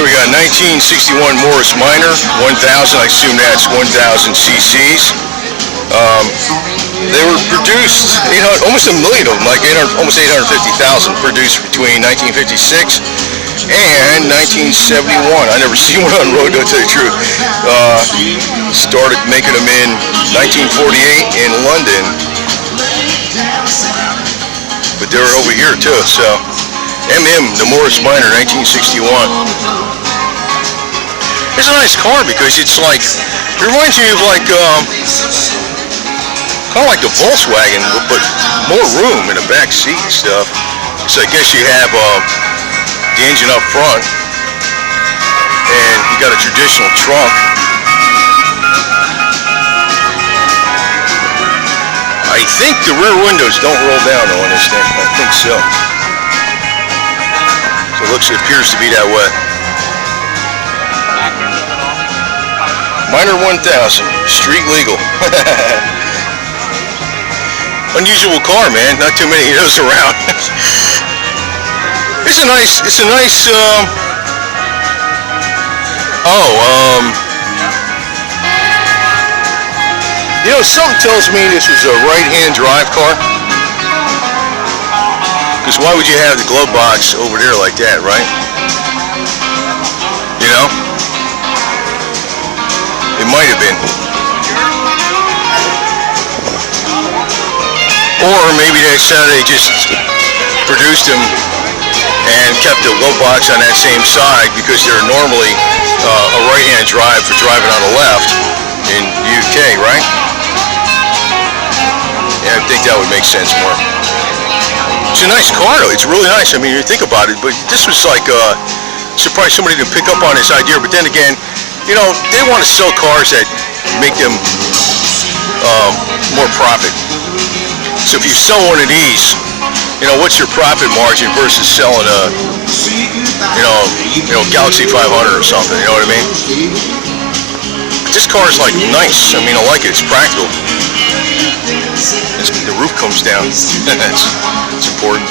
Here we got 1961 Morris Minor, 1000. I assume that's 1000 cc's. They were produced, almost a million of them, like almost 850,000 produced between 1956 and 1971. I never seen one on the road, to tell you the truth. Started making them in 1948 in London, but they were over here too. So, the Morris Minor, 1961. It's a nice car because it's like, it reminds me of like, kind of like the Volkswagen, but more room in the back seat and stuff. So I guess you have the engine up front, and you got a traditional trunk. I think the rear windows don't roll down though on this thing. I think so. So it appears to be that way. Minor 1000, street legal. Unusual car, man. Not too many of those around. It's a nice, something tells me this was a right-hand drive car. Because why would you have the glove box over there like that, right? It might have been. Or maybe they just produced them and kept the glove box on that same side because they're normally a right-hand drive for driving on the left in the UK, right? Yeah, I think that would make sense more. It's a nice car, though. It's really nice. I mean, you think about it, but this was like, surprised somebody didn't pick up on this idea. But then again, they want to sell cars that make them more profit. So if you sell one of these, what's your profit margin versus selling a, Galaxy 500 or something, you know what I mean? This car is like nice. I mean, I like it. It's practical. The roof comes down. That's important.